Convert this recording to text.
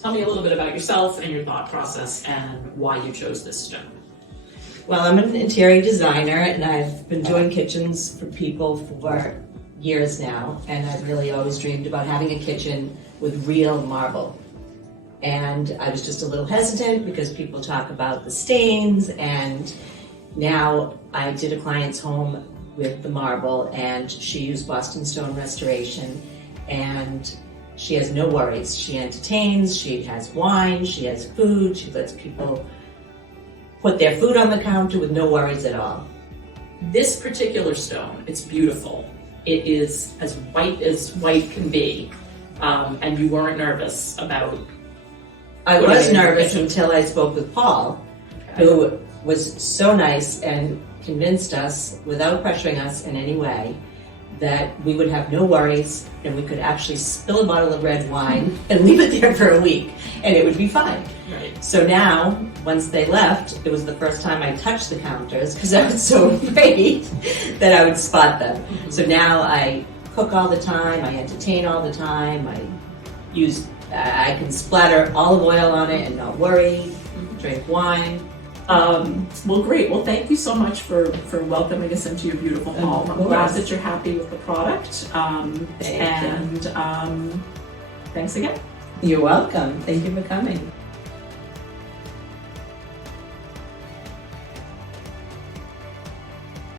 Tell me a little bit about yourself and your thought process and why you chose this stone. Well, I'm an interior designer and I've been doing kitchens for people for years now, and I've really always dreamed about having a kitchen with real marble. And I was just a little hesitant because people talk about the stains, and now I did a client's home with the marble and she used Boston Stone Restoration, and she has no worries. She entertains, she has wine, she has food, she lets people put their food on the counter with no worries at all. This particular stone, it's beautiful. It is as white can be, and you weren't nervous about. I was nervous until I spoke with Paul, who was so nice and convinced us, without pressuring us in any way, that we would have no worries and we could actually spill a bottle of red wine and leave it there for a week and it would be fine. Right. So now, once they left, it was the first time I touched the counters because I was so afraid that I would spot them. Mm-hmm. So now I cook all the time, I entertain all the time, I can splatter olive oil on it and not worry, drink wine. Well, great. Well, thank you so much for welcoming us into your beautiful home. I'm glad that you're happy with the product. Thanks again. You're welcome. Thank you for coming.